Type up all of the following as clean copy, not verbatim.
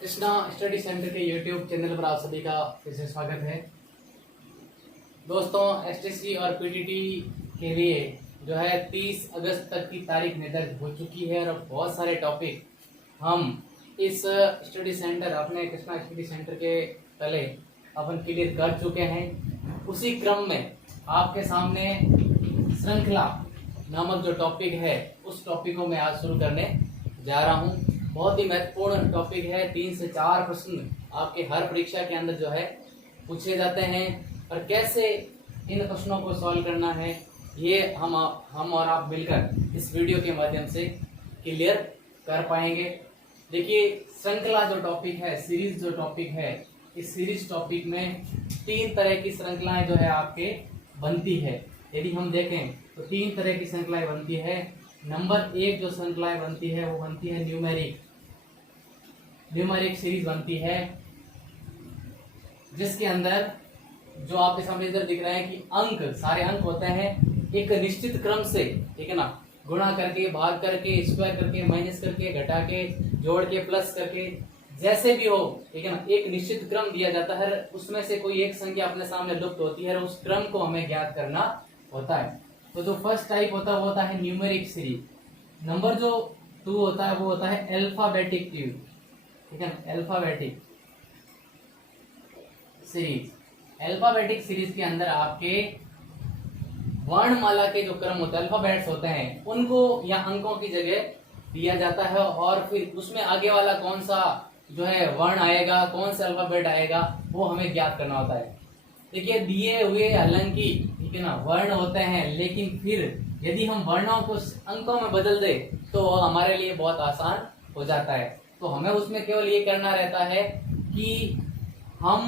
Krishna study centre के YouTube channel पर आप सभी का फिर से स्वागत है। दोस्तों, एसटीसी और पीटीटी के लिए जो है 30 अगस्त तक की तारीख निर्धारित हो चुकी है और बहुत सारे टॉपिक हम इस स्टडी सेंटर अपने कृष्णा स्टडी सेंटर के पहले अपन क्लियर कर चुके हैं। उसी क्रम में आपके सामने श्रृंखला नामक जो टॉपिक है उस टॉपिक को मैं आज शुरू करने जा रहा हूँ। बहुत ही महत्वपूर्ण टॉपिक है। 3 से 4 प्रश्न आपके हर परीक्षा के अंदर जो है पूछे जाते हैं और कैसे इन प्रश्नों को सॉल्व करना है ये हम और आप मिलकर इस वीडियो के माध्यम से क्लियर कर पाएंगे। देखिए, श्रृंखला जो टॉपिक है, सीरीज जो टॉपिक है, इस सीरीज टॉपिक में 3 तरह की श्रृंखलाएं जो है आपके बनती है। यदि हम देखें तो 3 तरह की श्रृंखलाएं बनती है। नंबर 1 जो श्रृंखलाएं बनती है वो बनती है न्यूमेरिक सीरीज बनती है, जिसके अंदर जो आपके सामने इधर दिख रहा है कि सारे अंक होते हैं एक निश्चित क्रम से, ठीक है ना, गुणा करके, भाग करके, स्क्वायर करके, माइनस करके, घटा के, जोड़ के, प्लस करके, जैसे भी हो, ठीक है ना, एक निश्चित क्रम दिया जाता है। उसमें से कोई एक संख्या अपने सामने लुप्त होती है और उस क्रम को हमें ज्ञात करना होता है। तो जो फर्स्ट टाइप होता है वो होता है न्यूमेरिक सीरीज। नंबर जो 2 होता है वो होता है अल्फाबेटिक ट्यूब, ठीक है ना, अल्फाबेटिक सीरीज। अल्फाबेटिक सीरीज के अंदर आपके वर्णमाला के जो क्रम होते हैं, अल्फाबेट्स होते हैं, उनको या अंकों की जगह दिया जाता है और फिर उसमें आगे वाला कौन सा जो है वर्ण आएगा, कौन सा अल्फाबेट आएगा, वो हमें ज्ञात करना होता है। देखिए, दिए हुए हालांकि, ठीक है ना, वर्ण होते हैं, लेकिन फिर यदि हम वर्णों को अंकों में बदल दे तो हमारे लिए बहुत आसान हो जाता है। तो हमें उसमें केवल ये करना रहता है कि हम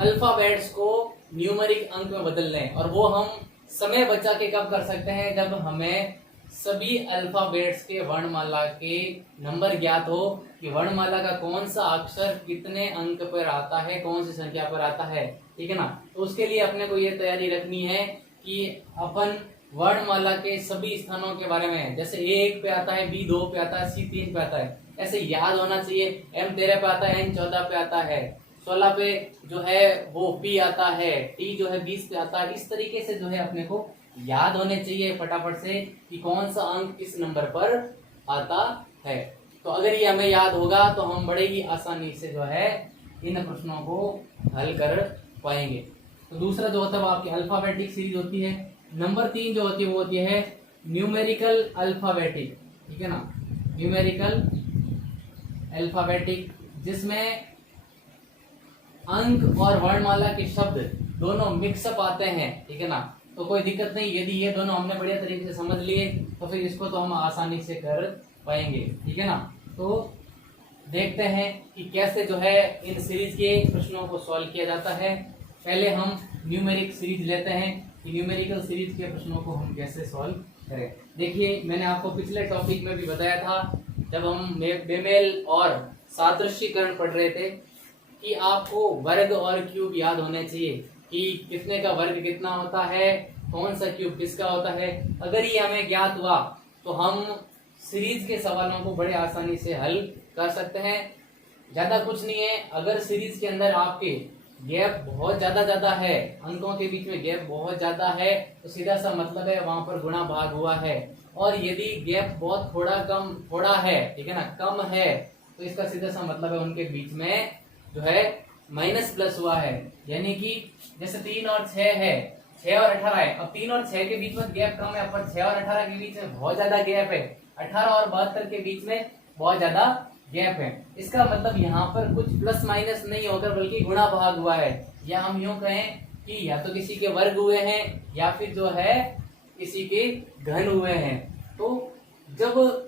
अल्फाबेट्स को न्यूमेरिक अंक में बदल लें, और वो हम समय बचा के कब कर सकते हैं, जब हमें सभी अल्फाबेट्स के वर्णमाला के नंबर ज्ञात हो कि वर्णमाला का कौन सा अक्षर कितने अंक पर आता है, कौन सी संख्या पर आता है, ठीक है ना। तो उसके लिए अपने को ये तैयारी रखनी है कि अपन वर्णमाला के सभी स्थानों के बारे में, जैसे A1 पे आता है, B2 पे आता है, C3 पे आता है, ऐसे याद होना चाहिए। M13 पे आता है, N14 पे आता है, 16 पे जो है वो P आता है, T जो है 20 पे आता है। इस तरीके से जो है अपने को याद होने चाहिए फटाफट से कि कौन सा अंक किस नंबर पर आता है। तो अगर ये हमें याद होगा तो हम बड़े ही आसानी से जो है इन प्रश्नों को हल कर पाएंगे। तो दूसरा जो होता है वो आपकी अल्फाबेटिक सीरीज होती है। नंबर 3 जो होती है वो होती है न्यूमेरिकल अल्फाबेटिक, ठीक है ना, न्यूमेरिकल अल्फाबेटिक, जिसमें अंक और वर्णमाला के शब्द दोनों मिक्सअप आते हैं, ठीक है ना। तो कोई दिक्कत नहीं, यदि ये दोनों हमने बढ़िया तरीके से समझ लिए तो फिर इसको तो हम आसानी से कर पाएंगे, ठीक है ना। तो देखते हैं कि कैसे जो है इन सीरीज के प्रश्नों को सॉल्व किया जाता है। पहले हम न्यूमेरिक सीरीज लेते हैं कि न्यूमेरिकल सीरीज के प्रश्नों को हम कैसे सॉल्व करें। देखिए, मैंने आपको पिछले टॉपिक में भी बताया था जब हम बेमेल और सादृश्यीकरण पढ़ रहे थे कि आपको वर्ग और क्यूब याद होने चाहिए कि कितने का वर्ग कितना होता है, कौन सा क्यूब किसका होता है। अगर ये हमें ज्ञात हुआ तो हम सीरीज के सवालों को बड़े आसानी से हल कर सकते हैं। ज्यादा कुछ नहीं है, अगर सीरीज के अंदर आपके गैप बहुत ज्यादा है, अंकों के बीच में गैप बहुत ज्यादा है, तो सीधा सा मतलब है वहां पर गुणा भाग हुआ है। और यदि गैप बहुत थोड़ा है, ठीक है ना, कम है, तो इसका सीधा सा मतलब है उनके बीच में जो है माइनस प्लस हुआ है। यानी कि जैसे 3 और 6 है, 6 और 18 है। अब 3 और 6 के बीच में गैप कम है, पर 6 और 18 के बीच में बहुत ज्यादा गैप है, 18 और 72 के बीच में बहुत ज्यादा गैप है। इसका मतलब यहाँ पर कुछ प्लस माइनस नहीं होकर बल्कि गुणा भाग हुआ है, या हम यूं कहें कि या तो किसी के वर्ग हुए हैं या फिर जो है किसी के घन हुए हैं। तो जब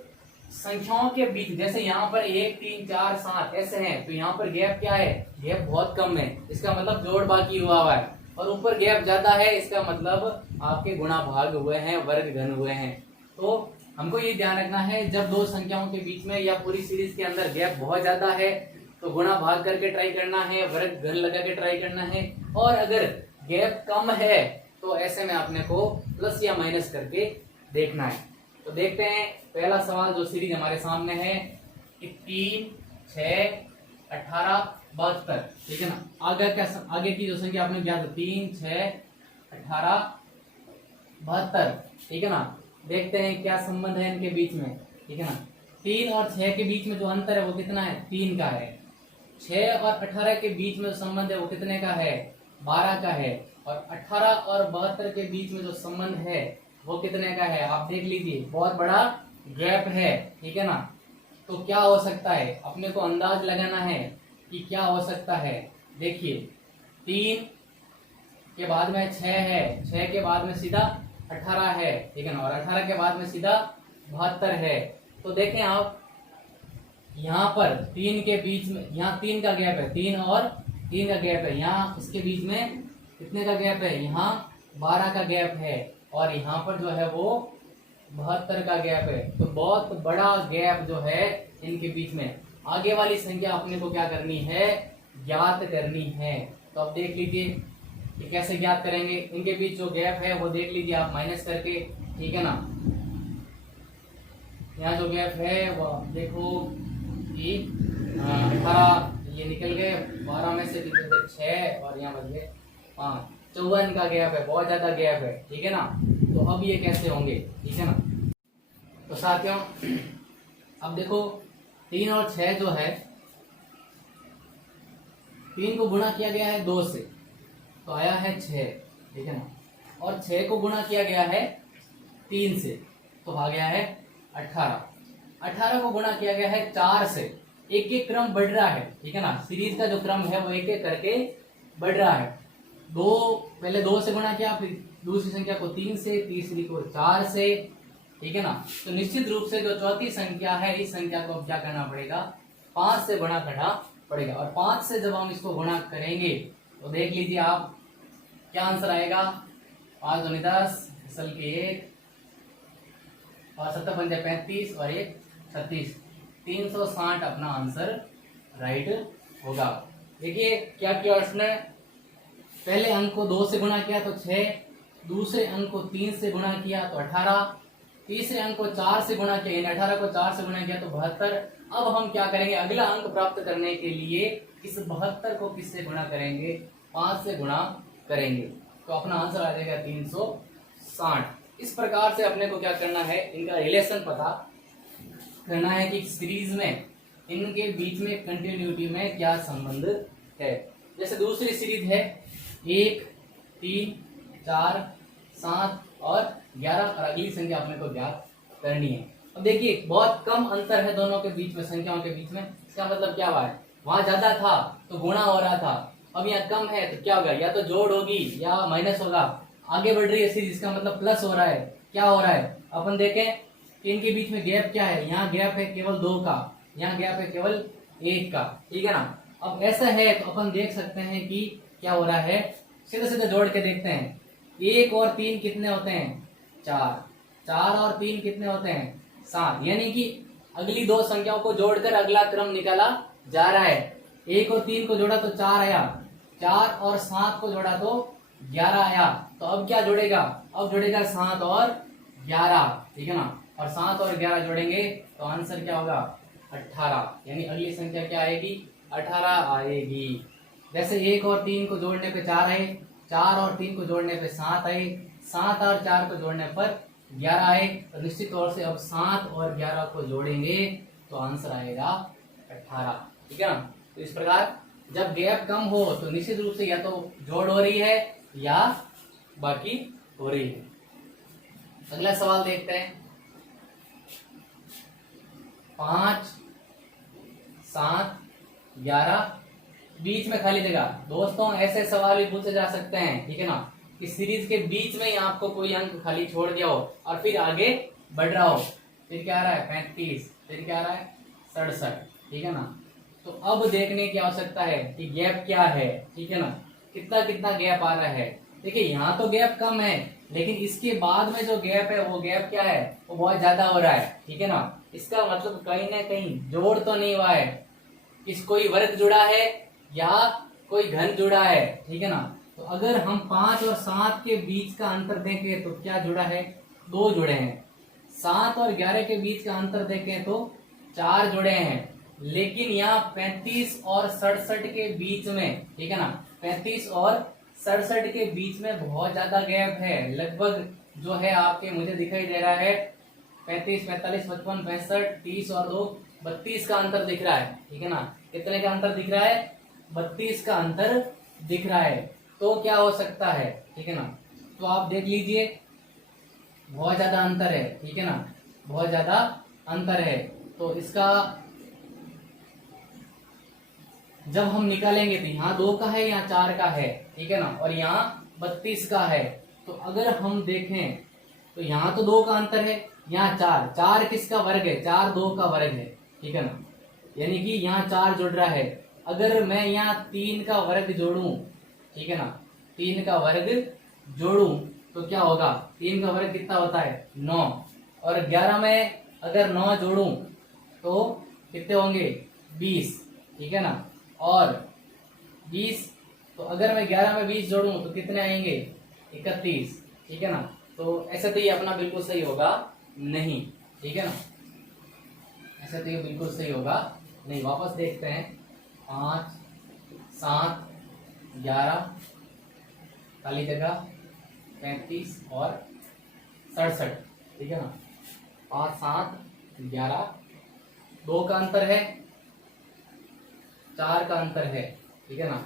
संख्याओं के बीच, जैसे यहाँ पर 1 3 4 7 ऐसे हैं, तो यहाँ पर गैप क्या है, गैप बहुत कम है, इसका मतलब जोड़ बाकी हुआ है। और ऊपर गैप ज्यादा है, इसका मतलब आपके गुणा भाग हुए हैं, वर्ग घन हुए हैं। तो हमको ये ध्यान रखना है, जब दो संख्याओं के बीच में या पूरी सीरीज के अंदर गैप बहुत ज्यादा है तो गुणा भाग करके ट्राई करना है, वर्ग घन लगा के ट्राई करना है। और अगर गैप कम है तो ऐसे में अपने को प्लस या माइनस करके देखना है। तो देखते हैं पहला सवाल जो सीरीज हमारे सामने है कि 3 6, 18, 72, ठीक है ना। आगे की जो संख्या आपने ज्ञात 3, 6, 18, 72, ठीक है ना। देखते हैं क्या संबंध है इनके बीच में, ठीक है ना। 3 और 6 के बीच में जो अंतर है वो कितना है, 3 का है। 6 और 18 के बीच में जो संबंध है वो कितने का है, 12 का है। और 18 और 72 के बीच में जो संबंध है वो कितने का है, आप देख लीजिए, बहुत बड़ा गैप है, ठीक है ना। तो क्या हो सकता है, अपने को अंदाज लगाना है कि क्या हो सकता है। देखिए 3 के बाद में 6 है, 6 के बाद में सीधा 18 है, ठीक है ना। और 18 के बाद में सीधा 72 है। तो देखें आप यहाँ पर 3 के बीच में, यहाँ 3 का गैप है, 3 और 3 का गैप है। यहाँ इसके बीच में कितने का गैप है, यहाँ 12 का गैप है। और यहाँ पर जो है वो 72 का गैप है। तो बहुत बड़ा गैप जो है इनके बीच में। आगे वाली संख्या अपने को क्या करनी है, ज्ञात करनी है। तो अब देख लीजिए कि कैसे ज्ञात करेंगे। इनके बीच जो गैप है वो देख लीजिए आप माइनस करके, ठीक है ना। यहाँ जो गैप है वो देखो कि 18 ये निकल गए, 12 में से 6 और यहाँ बच गए 5, 54 का गैप है, बहुत ज्यादा गैप है, ठीक है ना। तो अब ये कैसे होंगे, ठीक है ना। तो साथियों अब देखो 3 और 6 जो है, 3 को गुणा किया गया है 2 से तो आया है 6, ठीक है ना। और 6 को गुणा किया गया है 3 से तो आ गया है 18। 18 को गुणा किया गया है 4 से, एक एक क्रम बढ़ रहा है, ठीक है ना। सीरीज का जो क्रम है वो एक एक करके बढ़ रहा है। पहले 2 से गुणा किया, फिर दूसरी संख्या को 3 से, तीसरी को 4 से, ठीक है ना। तो निश्चित रूप से जो चौथी संख्या है इस संख्या को अब क्या करना पड़ेगा, 5 से गुणा करना पड़ेगा। और 5 से जब हम इसको गुणा करेंगे तो देख लीजिए आप क्या आंसर आएगा, 5 दूनी 10, असल के 1 और 7 पंजे 35 और 1 36, 360 अपना आंसर राइट होगा। देखिए क्या किया उसने, पहले अंक को 2 से गुणा किया तो 6, दूसरे अंक को 3 से गुणा किया तो 18, तीसरे अंक को 4 से गुणा किया, यानी 18 को 4 से गुणा किया तो 72। अब हम क्या करेंगे, अगला अंक प्राप्त करने के लिए इस 72 को किससे गुणा करेंगे, 5 से गुणा करेंगे। तो अपना आंसर आ जाएगा 360। इस प्रकार से अपने को क्या करना है, इनका रिलेशन पता करना है कि सीरीज में इनके बीच में कंटिन्यूटी में क्या संबंध है। जैसे दूसरी सीरीज है 1, 3, 4, 7 और 11 और अगली संख्या अपने को ज्ञात करनी है। अब देखिए बहुत कम अंतर है दोनों के बीच में, संख्याओं के बीच में। इसका मतलब क्या हुआ है, वहां ज्यादा था तो गुणा हो रहा था, अब यहाँ कम है तो क्या होगा, या तो जोड़ होगी या माइनस होगा। आगे बढ़ रही है सीरीज, इसका मतलब प्लस हो रहा है। क्या हो रहा है, अपन देखें इनके बीच में गैप क्या है, यहाँ गैप है केवल 2 का, यहाँ गैप है केवल 1 का, ठीक है ना। अब ऐसा है तो अपन देख सकते हैं कि क्या हो रहा है, सीधे सीधे जोड़ के देखते हैं। 1 और 3 कितने होते हैं, 4, 4 और 3 कितने होते हैं, 7। यानी कि अगली 2 संख्याओं को जोड़कर अगला क्रम निकाला जा रहा है। 1 और 3 को जोड़ा तो 4 आया, 4 और 7 को जोड़ा तो 11 आया। तो अब क्या जोड़ेगा, अब जोड़ेगा 7 और 11, ठीक है ना। और 7 और 11 जोड़ेंगे तो आंसर क्या होगा, 18। यानी अगली संख्या क्या आएगी, 18 आएगी। जैसे 1 और 3 को जोड़ने पे 4 आए, 4 और 3 को जोड़ने पे 7 आए, 7 और 4 को जोड़ने पर 11 आए। तो निश्चित तौर से अब 7 और 11 को जोड़ेंगे तो आंसर आएगा 18, ठीक है ना। तो इस प्रकार जब गैप कम हो तो निश्चित रूप से या तो जोड़ हो रही है या बाकी हो रही है। अगला सवाल देखते हैं, 5, 7, 11 बीच में खाली जगह। दोस्तों ऐसे सवाल भी पूछे जा सकते हैं, ठीक है ना, कि सीरीज के बीच में ही आपको कोई अंक खाली छोड़ दिया हो और फिर आगे बढ़ रहा हो। फिर क्या आ रहा है 35, फिर क्या आ रहा है 67, ठीक है ना। तो अब देखने की आवश्यकता है कि गैप क्या है, ठीक है ना, कितना कितना गैप आ रहा है। देखिए यहाँ तो गैप कम है, लेकिन इसके बाद में जो गैप है वो गैप क्या है, वो बहुत ज्यादा हो रहा है, ठीक है ना। इसका मतलब कहीं ना कहीं जोड़ तो नहीं हुआ है, कोई वर्ग जुड़ा है या कोई घन जुड़ा है, ठीक है ना। तो अगर हम 5 और 7 के बीच का अंतर देखें तो क्या जुड़ा है, 2 जुड़े हैं। 7 और 11 के बीच का अंतर देखें तो 4 जुड़े हैं। लेकिन यहाँ 35 और 67 के बीच में, ठीक है ना, 35 और 67 के बीच में बहुत ज्यादा गैप है। लगभग जो है आपके मुझे दिखाई दे रहा है 35, 45, 55, 65, 30 और 2 32 का अंतर दिख रहा है, ठीक है ना। कितने का अंतर दिख रहा है? 32 का अंतर दिख रहा है। तो क्या हो सकता है, ठीक है ना। तो आप देख लीजिए, बहुत ज्यादा अंतर है, ठीक है ना, बहुत ज्यादा अंतर है। तो इसका जब हम निकालेंगे तो यहाँ 2 का है, यहाँ 4 का है, ठीक है ना, और यहाँ 32 का है। तो अगर हम देखें तो यहाँ तो 2 का अंतर है, यहाँ 4 किसका वर्ग है? 4 2 का वर्ग है, ठीक है ना, यानी कि यहाँ 4 जुड़ रहा है। अगर मैं यहाँ 3 का वर्ग जोड़ूं, ठीक है ना, 3 का वर्ग जोड़ूं तो क्या होगा? 3 का वर्ग कितना होता है? 9। और 11 में अगर 9 जोड़ूं तो कितने होंगे? 20, ठीक है ना। और 20, तो अगर मैं 11 में 20 जोड़ूं तो कितने आएंगे? 31, ठीक है ना। तो ऐसे तो ये अपना बिल्कुल सही होगा नहीं, ठीक है ना, ऐसे तो ये बिल्कुल सही होगा नहीं। वापस देखते हैं, 5 7 11 खाली जगह 35 और 67, ठीक है ना, 5 7 11, 2 का अंतर है, 4 का अंतर है, ठीक है ना।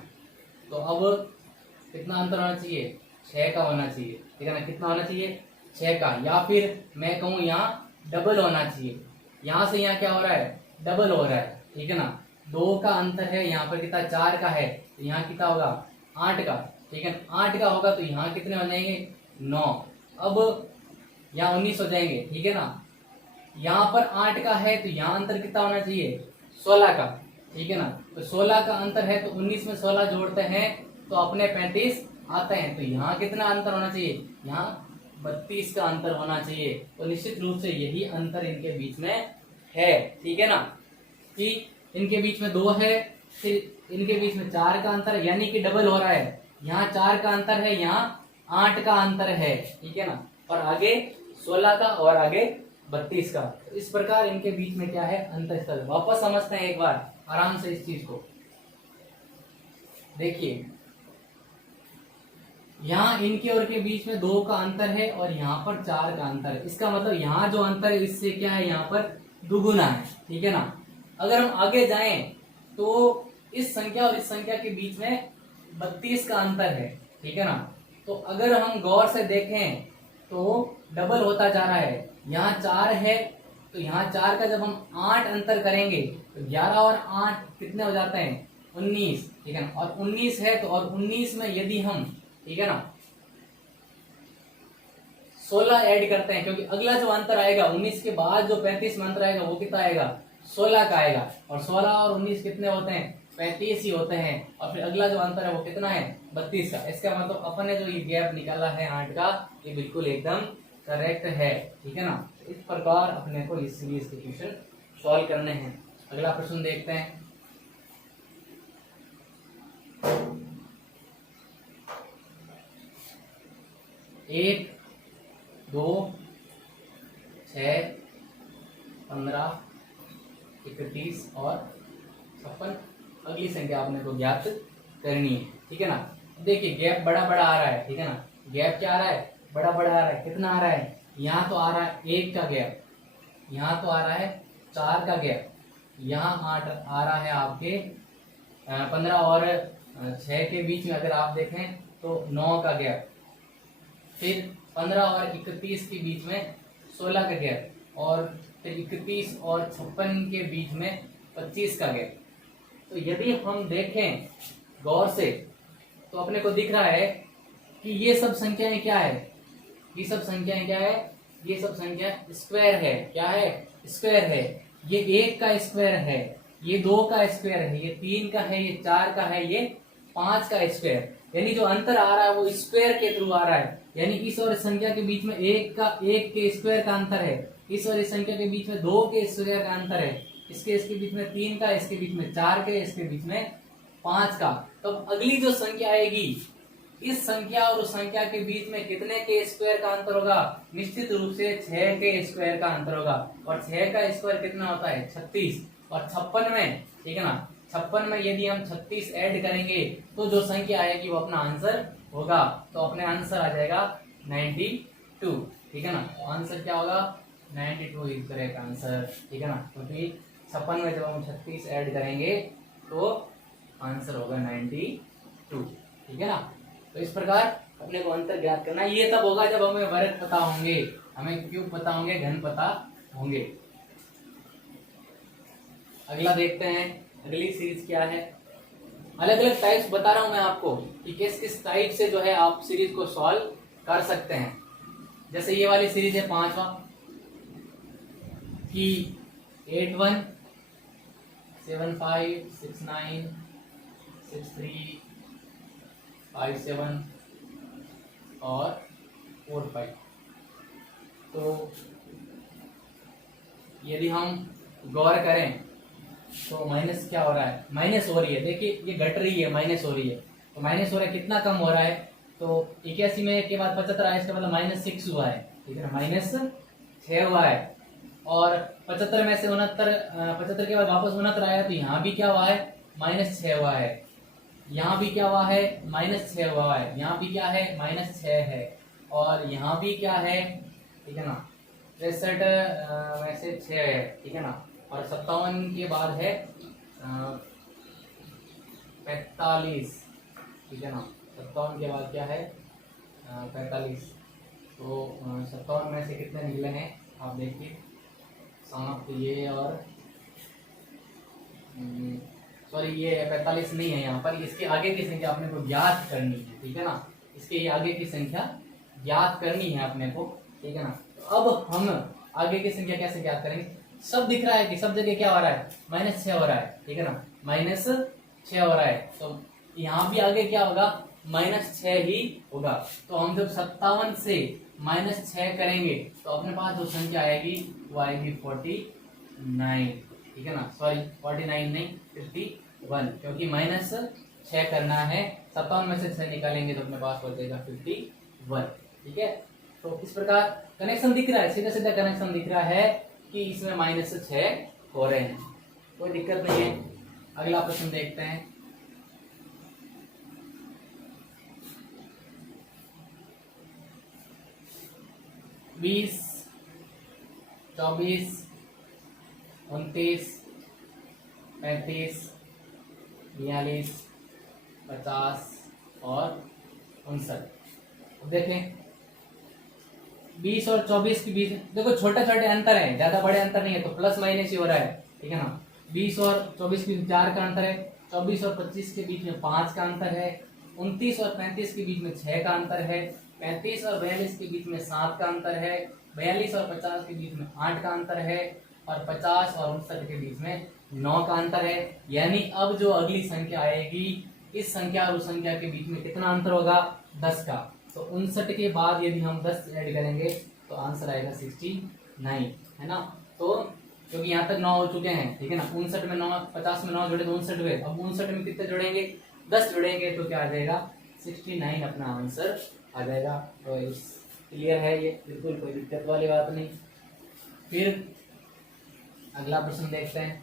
तो अब कितना अंतर होना चाहिए? 6 का होना चाहिए, ठीक है ना। कितना होना चाहिए? 6 का, या फिर मैं कहूँ यहाँ डबल होना चाहिए। यहाँ से यहाँ क्या हो रहा है? डबल हो रहा है, ठीक है ना। 2 का अंतर है, यहाँ पर कितना? 4 का है, तो यहाँ कितना होगा? 8 का, ठीक है। 8 का होगा तो यहाँ कितने हो जाएंगे? 9। अब यहाँ 19 हो जाएंगे, ठीक है ना। यहाँ पर 8 का है तो यहाँ अंतर कितना होना चाहिए? 16 का, ठीक है ना। तो 16 का अंतर है तो 19 में 16 जोड़ते हैं तो अपने 35 आते हैं। तो यहाँ कितना अंतर होना चाहिए? यहाँ 32 का अंतर होना चाहिए। तो निश्चित रूप से यही अंतर इनके बीच में है, ठीक है ना, कि इनके बीच में 2 है, फिर इनके बीच में 4 का अंतर है, यानी कि डबल हो रहा है। यहाँ 4 का अंतर है, यहाँ 8 का अंतर है, ठीक है ना, और आगे 16 का और आगे 32 का। तो इस प्रकार इनके बीच में क्या है? अंतर स्थल। वापस समझते हैं एक बार आराम से इस चीज को। देखिए, यहाँ इनके और के बीच में 2 का अंतर है और यहाँ पर 4 का अंतर है। इसका मतलब यहाँ जो अंतर है इससे क्या है? यहाँ पर दुगुना है, ठीक है ना। अगर हम आगे जाएं तो इस संख्या और इस संख्या के बीच में 32 का अंतर है, ठीक है ना। तो अगर हम गौर से देखें तो डबल होता जा रहा है। यहाँ 4 है तो यहाँ 4 का जब हम 8 अंतर करेंगे तो 11 और 8 कितने हो जाते हैं? 19, ठीक है ना। और 19 है तो, और 19 में यदि हम, ठीक है ना, 16 ऐड करते हैं, क्योंकि अगला जो अंतर आएगा 19 के बाद जो 35 में अंतर आएगा वो कितना आएगा? 16 का आएगा। और 16 और 19 कितने होते हैं? 35 ही होते हैं। और फिर अगला जो अंतर है वो कितना है? 32 का। इसका मतलब अपन ने जो ये गैप निकाला है 8 का, ये बिल्कुल एकदम करेक्ट है, ठीक है ना। इस प्रकार अपने को इस सीरीज के क्वेश्चन सॉल्व करने हैं। अगला प्रश्न देखते हैं। 1 2 6 15 31 और 56 अगली संख्या आपने को ज्ञात करनी है, ठीक है ना। देखिए गैप बड़ा बड़ा आ रहा है, ठीक है ना। गैप क्या आ रहा है? बड़ा बड़ा आ रहा है। कितना आ रहा है? यहाँ तो आ रहा है 1 का गैप, यहाँ तो आ रहा है 4 का गैप, यहाँ 8 आ रहा है आपके 15 और 6 के बीच में अगर आप देखें तो 9 का गैप, फिर 15 और 31 के बीच में 16 का गैप, और फिर 31 और 56 के बीच में 25 का गैप। तो यदि हम देखें गौर से तो अपने को दिख रहा है कि ये सब संख्याएं क्या है? ये सब संख्याएं क्या है? ये सब संख्या स्क्वायर है। क्या है? स्क्वायर है। ये 1 का स्क्वायर है, ये 2 का स्क्वायर है, ये 3 का है, ये 4 का है, ये 5 का स्क्वायर। यानी जो अंतर आ रहा है वो स्क्वायर के थ्रू आ रहा है। यानी इस और इस संख्या के बीच में 1 के स्क्वायर का अंतर है, इस और इस संख्या के बीच में 2 के स्क्वायर का अंतर है, इसके बीच में 3 का, इसके बीच में 4 के, इसके बीच में 5 का। तो अगली जो संख्या आएगी, इस संख्या और उस संख्या के बीच में कितने के स्क्वायर का अंतर होगा? निश्चित रूप से 6 के स्क्वायर का अंतर होगा। और 6 का स्क्वायर कितना होता है? 36। और 56 में, ठीक है ना, 56 में यदि हम 36 ऐड करेंगे तो जो संख्या आएगी वो अपना आंसर होगा। तो अपने आंसर आ जाएगा 92, ठीक है ना। तो आंसर क्या होगा, 92 इज करेक्ट आंसर, ठीक है ना, क्योंकि 56 में जब हम 36 ऐड करेंगे तो आंसर होगा 92, ठीक है ना। तो इस प्रकार अपने को अंतर ज्ञात करना, ये तब होगा जब हमें वर्ग पता होंगे, हमें क्यूब पता होंगे, घन पता होंगे। अगला देखते हैं, अगली सीरीज क्या है। अलग अलग टाइप्स बता रहा हूं मैं आपको कि किस किस टाइप से जो है आप सीरीज को सॉल्व कर सकते हैं। जैसे ये वाली सीरीज है 5वां कि 8 1 7 5 6 9 6 3 5 7 और 4 5। तो यदि हम गौर करें तो माइनस क्या हो रहा है, माइनस हो रही है, देखिए ये घट रही है, माइनस हो रही है, तो माइनस हो रहा है, कितना कम हो रहा है, तो 81 में के बाद 75 आया, इसका मतलब -6 हुआ है, ठीक है ना, -6 हुआ है। और 75 में से 69, 75 के बाद वापस 69 आया, तो यहाँ भी क्या हुआ है, -6 हुआ है, यहाँ भी क्या हुआ है, -6 हुआ है, यहाँ भी क्या है, -6 है, और यहाँ भी क्या है, ठीक है ना, 63 में से 6 है, ठीक है ना, और 57 के बाद है 45, ठीक है ना, 57 के बाद क्या है 45। तो 57 में से कितने निकले हैं आप देखिए, समाप्त ये और सॉरी ये 45 नहीं है यहाँ पर, इसके आगे की संख्या अपने को ज्ञात करनी है, ठीक है ना, इसके ये आगे की संख्या ज्ञात करनी है अपने को, ठीक है ना। तो अब हम आगे की संख्या कैसे ज्ञात करेंगे, सब दिख रहा है कि सब जगह क्या हो रहा है, -6 हो रहा है, ठीक है ना, -6 हो रहा है, तो यहाँ भी आगे क्या होगा, -6 ही होगा। तो हम जब 57 से -6 करेंगे तो अपने पास जो संख्या आएगी वो आएगी 49, ठीक है ना, सॉरी 49 नहीं 51, क्योंकि -6 करना है, 57 में से 6 निकालेंगे तो अपने पास हो जाएगा 51, ठीक है। तो इस प्रकार कनेक्शन दिख रहा है, सीधा सीधा कनेक्शन दिख रहा है कि इसमें -6 हो रहे हैं, कोई दिक्कत नहीं है। अगला प्रश्न देखते हैं। बीस, 24, 29, 35, 42, 50 और 59। देखें 20 और 24 के बीच देखो छोटे छोटे अंतर है, ज्यादा बड़े अंतर नहीं है, तो प्लस माइनस ही हो रहा है, ठीक है ना। 20 और 24 के बीच 4 का अंतर है, 24 और 25 के बीच में 5 का अंतर है, 29 और 35 के बीच में 6 का अंतर है, 35 और 42 के बीच में 7 का अंतर है, 42 और 50 के बीच में 8 का अंतर है, और 50 और 59 के बीच में 9 का अंतर है। यानी अब जो अगली संख्या आएगी, इस संख्या और उस संख्या के बीच में कितना अंतर होगा, 10 का। तो 59 के बाद यदि हम 10 ऐड करेंगे तो आंसर आएगा 69, है ना। तो क्योंकि यहाँ तक 9 हो चुके हैं, ठीक है ना, 59 में 9, 50 में 9 जोड़े तो 59 हुए, अब 59 में कितने जोड़ेंगे, 10 जोड़ेंगे तो क्या आ जाएगा 69 अपना आंसर आ जाएगा। तो क्लियर है ये, बिल्कुल कोई दिक्कत वाली बात नहीं। फिर अगला प्रश्न देखते हैं।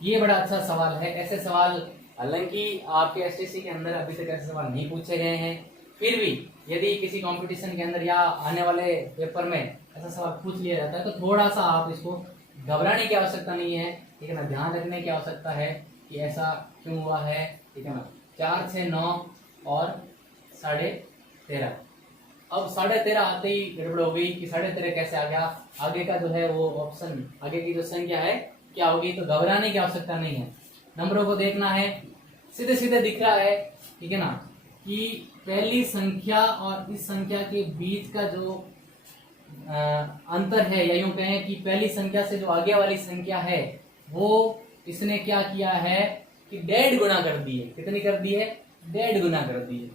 ये बड़ा अच्छा सवाल है, ऐसे सवाल हालांकि आपके एसटीसी के अंदर अभी तक ऐसे सवाल नहीं पूछे गए हैं, फिर भी यदि किसी कंपटीशन के अंदर या आने वाले पेपर में ऐसा सवाल पूछ लिया जाता है तो थोड़ा सा आप इसको घबराने की आवश्यकता नहीं है, ठीक है ना, ध्यान रखने की आवश्यकता है कि ऐसा क्यों हुआ है, ठीक है ना। 4, 6, 9 और 13.5। अब 13.5 आते ही गड़बड़ हो गई कि 13.5 कैसे आ गया, आगे का जो है वो ऑप्शन, आगे की जो संख्या है क्या होगी, तो घबराने की आवश्यकता नहीं है, नंबरों को देखना है, सीधे सीधे दिख रहा है, ठीक है ना, कि पहली संख्या और इस संख्या के बीच का जो अंतर है, या यूं कहें कि पहली संख्या से जो आगे वाली संख्या है वो इसने क्या किया है कि 1.5 गुना कर दी है। कितनी कर दी है, 1.5 गुना कर दी है,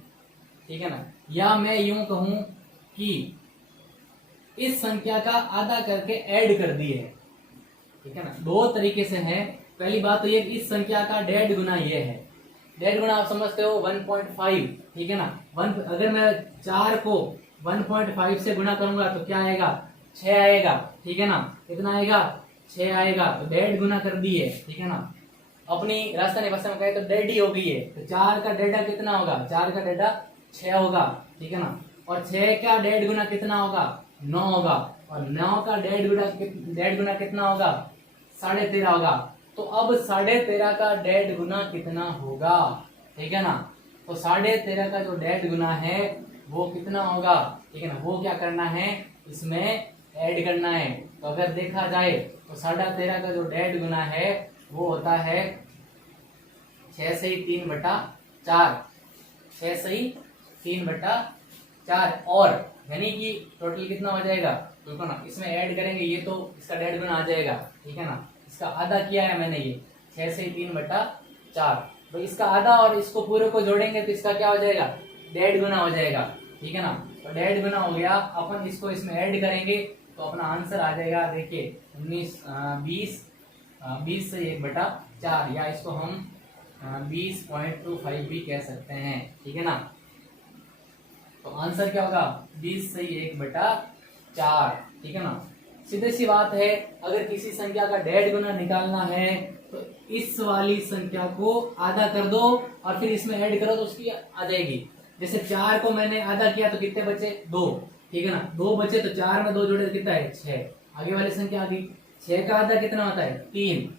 ठीक है ना। या मैं यूं कहूं कि इस संख्या का आधा करके ऐड कर दी है, ठीक है ना। दो तरीके से है, पहली बात तो ये इस संख्या का 1.5 गुना ये है, 1.5 गुना आप समझते हो 1.5, ठीक है ना। अगर मैं 4 को 1.5 से गुना करूंगा तो क्या आएगा, 6 आएगा, ठीक है ना। कितना आएगा? 6 आएगा। तो 1.5 गुना कर दिए, ठीक है ना। अपनी राजस्थानी भाषा में कहे तो 1.5 हो गई है। तो 4 का 1.5 कितना होगा? 4 का 1.5 6 होगा, ठीक है ना। और 6 का 1.5 गुना कितना होगा? 9 होगा। और 9 का 1.5 गुना कितना होगा? 13.5 होगा। तो अब 13.5 का 1.5 गुना कितना होगा, ठीक है ना। तो 13.5 का जो 1.5 गुना है वो कितना होगा, ठीक है ना। वो क्या करना है, इसमें ऐड करना है। तो अगर देखा जाए तो 13.5 का जो 1.5 गुना है वो होता है 6 से 3/4। 6 से 3/4 और यानी कि टोटल कितना हो जाएगा, देखो ना। इसमें ऐड करेंगे ये तो इसका 1.5 गुना आ जाएगा, ठीक है ना। इसका आधा किया है मैंने, ये 6 से 3/4। तो इसका आधा और इसको पूरे को जोड़ेंगे तो इसका क्या हो जाएगा? 1.5 गुना हो जाएगा, ठीक है ना। तो 1.5 गुना हो गया। अपन इसको इसमें ऐड करेंगे तो अपना आंसर आ जाएगा, देखिए 20 से 1/4, या इसको हम 20.25 भी कह सकते हैं, ठीक है ना। तो आंसर क्या होगा? 20 से 1/4, ठीक है ना। सीधी सी बात है, अगर किसी संख्या का 1.5 गुना निकालना है तो इस वाली संख्या को आधा कर दो और फिर इसमें ऐड करो तो उसकी आ जाएगी। जैसे 4 को मैंने आधा किया तो कितने बचे? 2, ठीक है ना। 2 बचे तो 4 में 2 जोड़े तो कितना है? 6। आगे वाली संख्या आ गई। 6 का आधा कितना होता है? 3।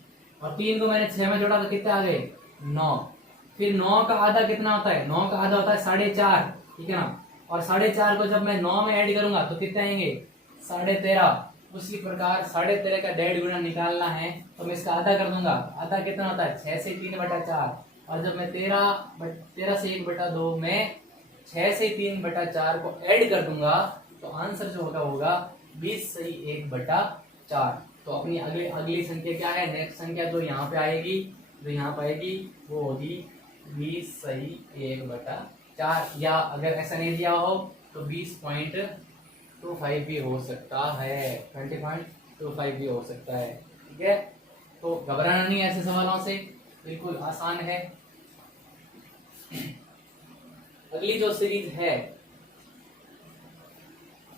और 3 को मैंने 6 में जोड़ा तो कितने आ गए? 9। फिर 9 का आधा कितना होता है? 9 का आधा होता है 4.5, ठीक है ना। और 4.5 को जब मैं 9 में ऐड करूंगा तो कितने आएंगे? 13.5। उसी प्रकार 13.5 का 1.5 गुना निकालना है तो मैं इसका आधा कर दूंगा। आधा कितना होता है? 6 से 3/4। और जब मैं 13 से 1/2 में 6 से 3/4 को ऐड कर दूंगा तो आंसर जो होगा 20 से 1/4। तो अपनी अगली संख्या क्या है? नेक्स्ट संख्या जो यहाँ पे आएगी, वो होगी 20 से 1/4। या अगर ऐसा नहीं दिया हो तो 20.25 भी हो सकता है, 20.25 भी हो सकता है, ठीक है। तो घबराना नहीं ऐसे सवालों से, बिल्कुल आसान है। अगली जो सीरीज है,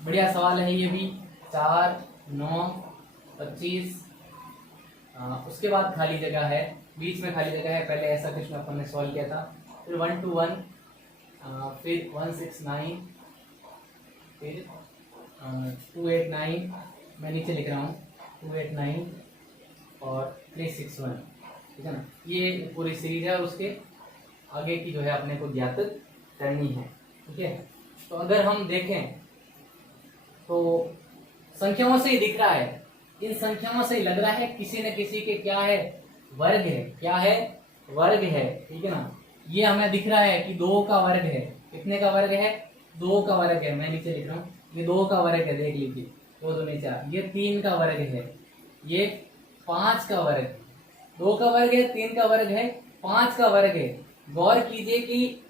बढ़िया सवाल है ये भी। 4, 9, 25। उसके बाद खाली जगह है, बीच में खाली जगह है। पहले ऐसा क्वेश्चन अपन ने सॉल्व किया था। फिर 1 to 1, फिर 169, फिर 289, मैं नीचे लिख रहा हूँ 289 और 361, ठीक है ना। ये पूरी सीरीज है और उसके आगे की जो है अपने को ज्ञात करनी है, ठीक है। तो अगर हम देखें तो संख्याओं से ही दिख रहा है, इन संख्याओं से ही लग रहा है किसी न किसी के क्या है? वर्ग है। क्या है? वर्ग है, ठीक है ना। ये हमें दिख रहा है कि 2 का वर्ग है। कितने का वर्ग है? 2 का वर्ग है। मैं नीचे लिख रहा हूँ, ये 2 का वर्ग है, देख लीजिए 2 2 4। ये 3 का वर्ग है, ये 5 का वर्ग, 2 का वर्ग है, 3 का वर्ग है, 5 का वर्ग है। गौर कीजिए कि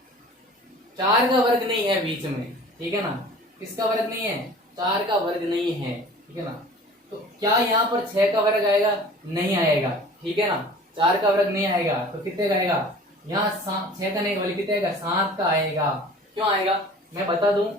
4 का वर्ग नहीं है बीच में, ठीक है ना। किसका वर्ग नहीं है? 4 का वर्ग नहीं है, ठीक है ना। तो क्या यहाँ पर 6 का वर्ग आएगा? नहीं आएगा, ठीक है ना। 4 का वर्ग नहीं आएगा तो कितने का आएगा? यहाँ 6 का नहीं, बल्कि कितने आएगा? 7 का आएगा। क्यों आएगा? मैं बता दूं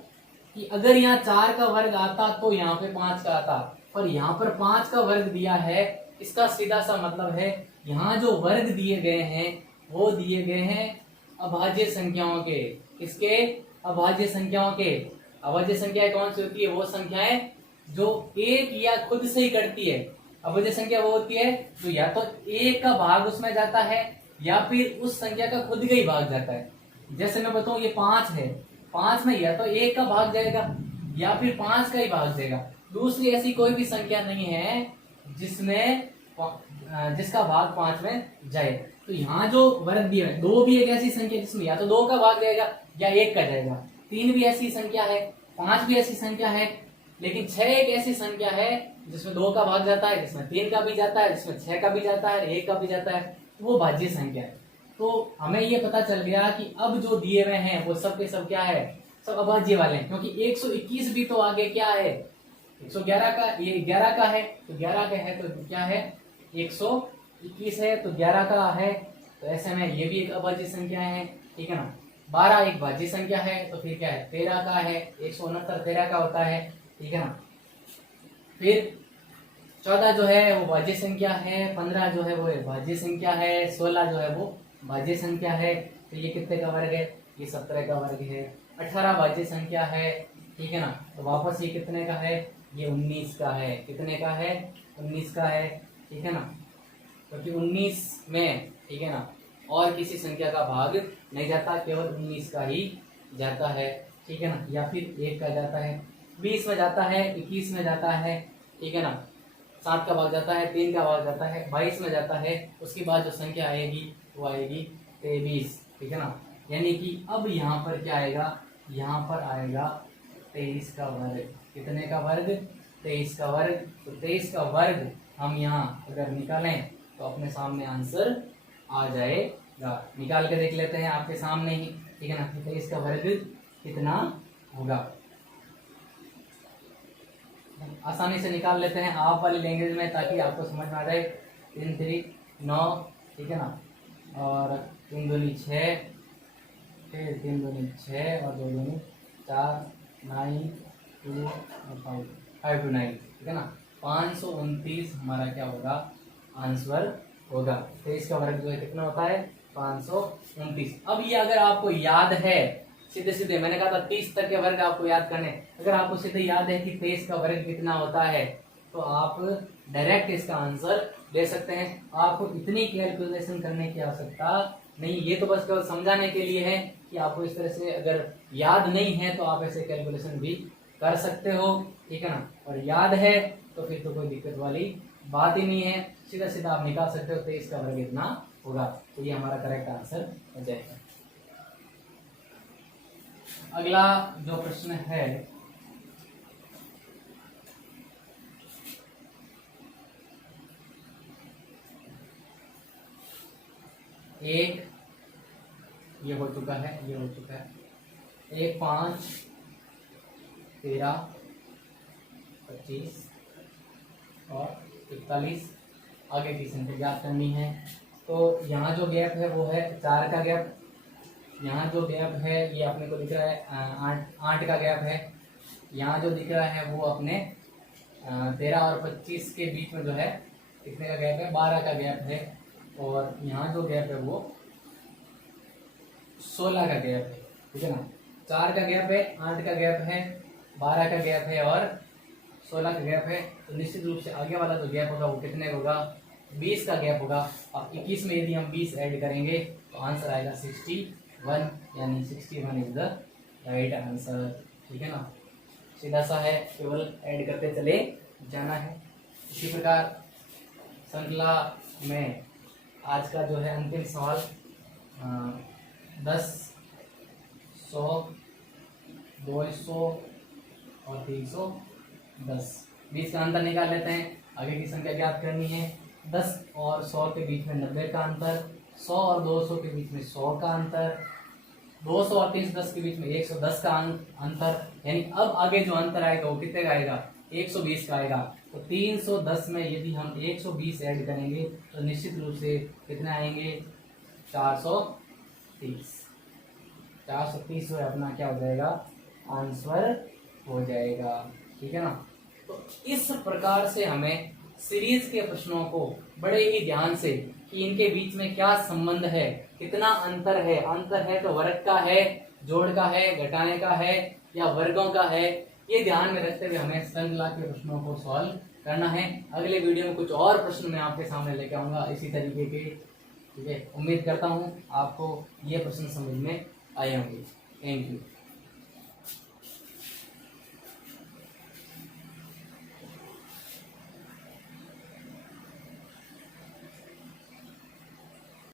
कि अगर यहाँ 4 का वर्ग आता तो यहाँ पे 5 का आता, पर यहाँ पर 5 का वर्ग दिया है। इसका सीधा सा मतलब है यहाँ जो वर्ग दिए गए हैं वो दिए गए हैं अभाज्य संख्याओं के। किसके? अभाज्य संख्याओं के। अभाज्य संख्याएं कौन सी होती है? वो संख्याएं जो एक या खुद से ही करती है। अभाज्य संख्या वो होती है जो या तो एक का भाग उसमें जाता है या फिर उस संख्या का खुद का ही भाग जाता है। जैसे मैं बताऊं, ये 5 है, 5 में या तो एक का भाग जाएगा या फिर 5 का ही भाग जाएगा। दूसरी ऐसी कोई भी संख्या नहीं है जिसमें जिसका भाग 5 में जाए। तो यहाँ जो वर्ग दिया है, 2 भी एक ऐसी संख्या जिसमें या तो 2 का भाग जाएगा या 1 का जाएगा। 3 भी ऐसी संख्या है, 5 भी ऐसी संख्या है, लेकिन 6 एक ऐसी संख्या है जिसमें 2 का भाग जाता है, जिसमें 3 का भी जाता है, जिसमें 6 का भी जाता है, 1 का भी जाता है। वो भाज्य संख्या है। तो हमें ये पता चल गया कि अब जो दिए हुए हैं वो सब के सब क्या है? सब अभाज्य वाले हैं, क्योंकि 121 भी तो आगे क्या है? 111 का, ये 11 का है, तो 11 का है तो क्या है? 121 है तो 11 का है। तो ऐसे में ये भी एक अभाज्य संख्या है, ठीक है ना। 12 एक भाज्य संख्या है तो फिर क्या है? 13 का है। 169 13 का होता है, ठीक है ना। फिर 14 जो है वो भाज्य संख्या है, 15 जो है वो भाज्य संख्या है, 16 जो है वो भाज्य संख्या है। तो ये कितने का वर्ग है? ये 17 का वर्ग है। 18 भाज्य संख्या है, ठीक है ना। तो वापस ये कितने का है? ये 19 का है। कितने का है? 19 का है, ठीक है ना। क्योंकि 19 में, ठीक है ना, और किसी संख्या का भाग नहीं जाता, केवल 19 का ही जाता है, ठीक है ना। या फिर 1 का जाता है, 20 में जाता है, 21 में जाता है, ठीक है ना। 7 का भाग जाता है, 3 का भाग जाता है, 22 में जाता है। उसके बाद जो संख्या आएगी वो आएगी 23, ठीक है ना। यानी कि अब यहाँ पर क्या आएगा? यहाँ पर आएगा 23 का वर्ग। कितने का वर्ग? 23 का वर्ग। तो 23 का वर्ग हम यहाँ अगर निकालें तो अपने सामने आंसर आ जाएगा। निकाल के देख लेते हैं आपके सामने ही, ठीक है ना। 23 का वर्ग कितना होगा? आसानी से निकाल लेते हैं आप वाली लैंग्वेज में, ताकि आपको समझ में आ जाए। 3 3 9, ठीक है ना, और 3 दूनी 6, फिर 3 दूनी 6 और 2 दूनी 4, 9 2 और 5 टू 9, ठीक है ना। 529 हमारा क्या होगा? आंसर होगा। 23 का वर्ग जो है कितना होता है? 529। अब ये अगर आपको याद है, सीधे सीधे मैंने कहा था 30 तक के वर्ग आपको याद करने, अगर आपको सीधे याद है कि 23 का वर्ग कितना होता है, तो आप डायरेक्ट इसका आंसर दे सकते हैं। आपको इतनी कैलकुलेशन करने की आवश्यकता नहीं। ये तो बस केवल समझाने के लिए है कि आपको इस तरह से अगर याद नहीं है तो आप ऐसे कैलकुलेशन भी कर सकते हो, ठीक है ना। और याद है तो फिर तो कोई दिक्कत वाली बात ही नहीं है, सीधा सीधा आप निकाल सकते हो 23 का वर्ग इतना होगा। तो ये हमारा करेक्ट आंसर हो जाएगा। अगला जो प्रश्न है, एक ये हो चुका है, ये हो चुका है। 1 5 13 25 और 41, आगे की संख्या ज्ञात करनी है। तो यहाँ जो गैप है वो है 4 का गैप। यहाँ जो गैप है ये अपने को दिख रहा है 8 का गैप है। यहाँ जो दिख रहा है वो अपने 13 और 25 के बीच में जो है कितने का गैप है? 12 का गैप है। और यहाँ जो गैप है वो 16 का गैप है, ठीक है ना। 4 का गैप है, 8 का गैप है, 12 का गैप है और 16 का गैप है। तो निश्चित रूप से आगे वाला जो गैप होगा वो कितने होगा? 20 का गैप होगा। अब 21 में यदि हम 20 ऐड करेंगे तो आंसर आएगा 61, यानी 61 इज द राइट आंसर, ठीक है ना। सीधा सा है, केवल ऐड करते चले जाना है। इसी प्रकार श्रृंखला में आज का जो है अंतिम सवाल 10, 100, 200 और 310, 20 का अंतर निकाल लेते हैं। आगे की संख्या ज्ञात करनी है। 10 और 100 के बीच में 90 का अंतर, 100 और 200 के बीच में 100 का अंतर, 200 और 310 के बीच में 110 का अंतर। यानी अब आगे जो अंतर आएगा वो कितने का आएगा? 120 का आएगा। तो 310 में यदि हम 120 ऐड करेंगे तो निश्चित रूप से कितने आएंगे? 430। 430 जो है अपना क्या हो जाएगा? आंसर हो जाएगा, ठीक है ना। तो इस प्रकार से हमें सीरीज के प्रश्नों को बड़े ही ध्यान से कि इनके बीच में क्या संबंध है, कितना अंतर है, अंतर है तो वर्ग का है, जोड़ का है, घटाने का है या वर्गों का है, ये ध्यान में रखते हुए हमें श्रृंखला के प्रश्नों को सॉल्व करना है। अगले वीडियो में कुछ और प्रश्न मैं आपके सामने लेके आऊंगा इसी तरीके के, ठीक है। उम्मीद करता हूँ आपको ये प्रश्न समझ में आए होंगे। Thank you.